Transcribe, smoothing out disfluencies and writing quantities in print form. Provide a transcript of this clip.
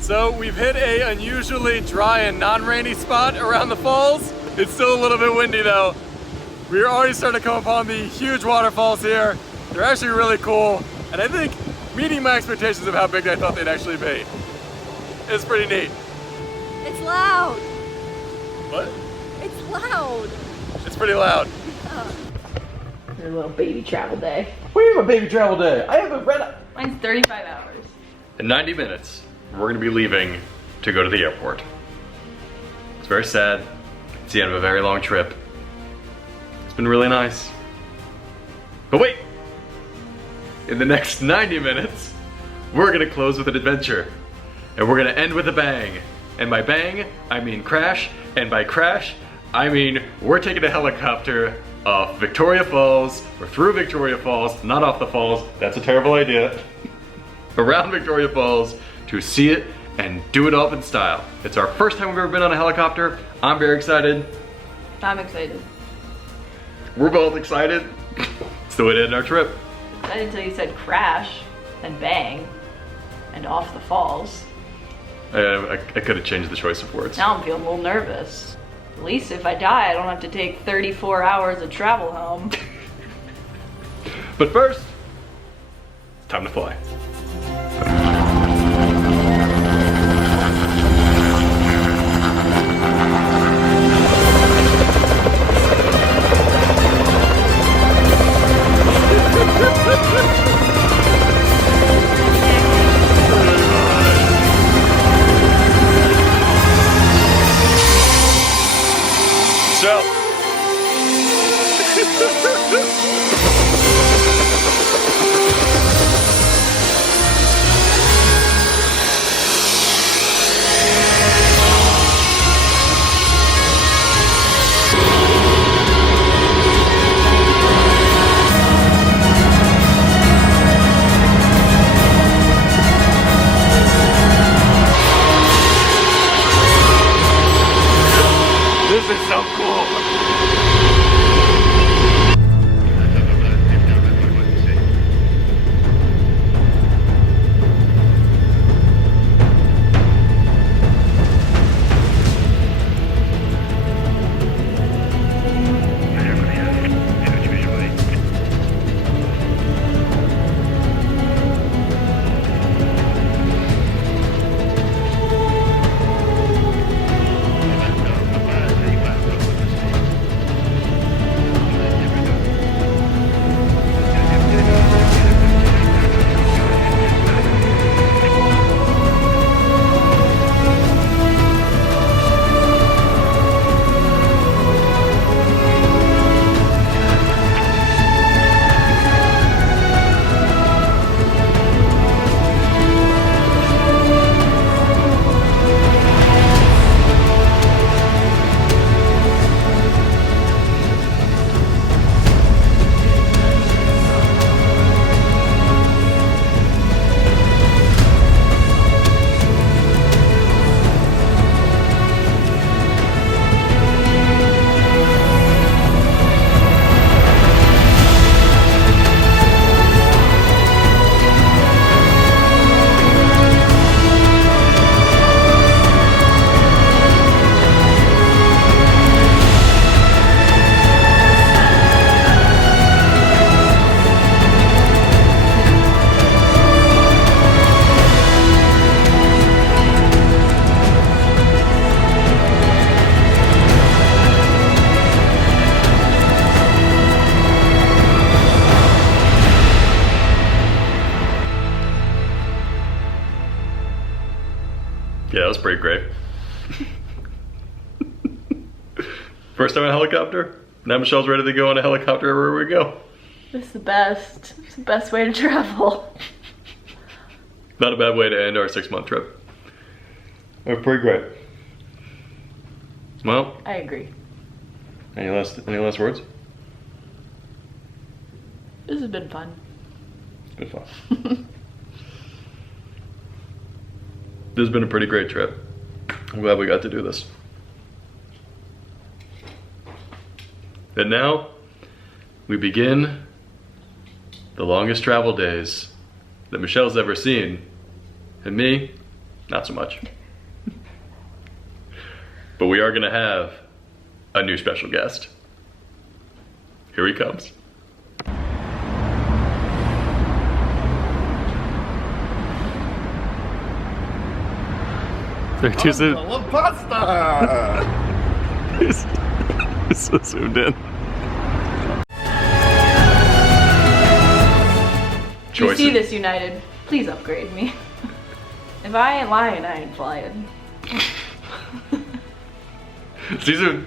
So we've hit a unusually dry and non-rainy spot around the falls. It's still a little bit windy though. We're already starting to come upon the huge waterfalls here. They're actually really cool, and I think meeting my expectations of how big I thought they'd actually be. It's pretty neat. It's loud. What? It's loud. It's pretty loud. Your little baby travel day. We have a baby travel day. I haven't read. Mine's 35 hours. In 90 minutes, we're gonna be leaving to go to the airport. It's very sad. It's the end of a very long trip. It's been really nice. But wait! In the next 90 minutes, we're gonna close with an adventure. And we're gonna end with a bang. And by bang, I mean crash. And by crash, I mean we're taking a helicopter off Victoria Falls, or through Victoria Falls, not off the falls, that's a terrible idea. Around Victoria Falls to see it and do it all in style. It's our first time we've ever been on a helicopter. I'm very excited. I'm excited. We're both excited. It's the way to end our trip. Excited until you said crash, and bang, and off the falls. I could have changed the choice of words. Now I'm feeling a little nervous. At least if I die, I don't have to take 34 hours of travel home. But first, it's time to fly. This is so cool. Yeah, that was pretty great. First time on a helicopter. Now Michelle's ready to go on a helicopter everywhere we go. This is the best. It's the best way to travel. Not a bad way to end our 6-month trip. It was pretty great. Well, I agree. any last words? This has been fun. It's been fun. This has been a pretty great trip. I'm glad we got to do this. And now, we begin the longest travel days that Michelle's ever seen. And me, not so much. But we are gonna have a new special guest. Here he comes. I love pasta! He's so zoomed in. If you see this, United, please upgrade me. If I ain't lying, I ain't flying. Season